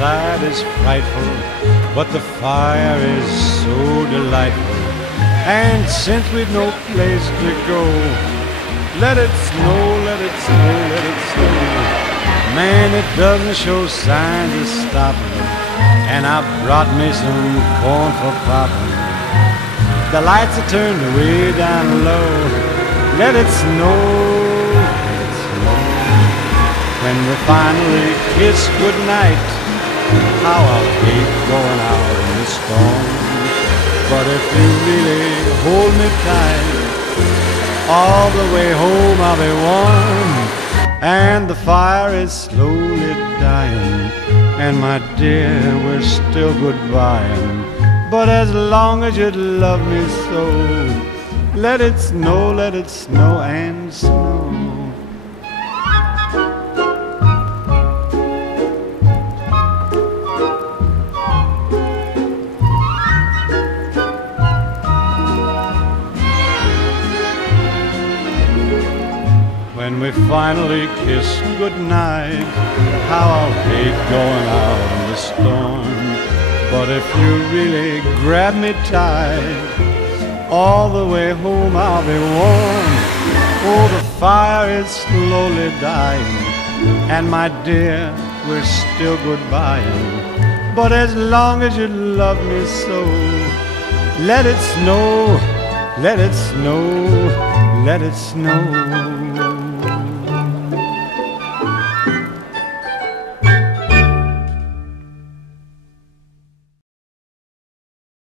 outside is frightful, but the fire is so delightful. And since we've no place to go, let it snow, let it snow, let it snow. Man, it doesn't show signs of stopping, and I brought me some corn for popping. The lights are turned way down low. Let it snow, let it snow. When we finally kiss goodnight, how I'll hate going out in the storm. But if you really hold me tight, all the way home I'll be warm. And the fire is slowly dying, and my dear, we're still goodbying. But as long as you love me so, let it snow and snow. When we finally kiss goodnight, how I'll hate going out in the storm. But if you really grab me tight, all the way home I'll be warm. Oh, the fire is slowly dying, and my dear, we're still goodbying. But as long as you love me so, let it snow, let it snow, let it snow.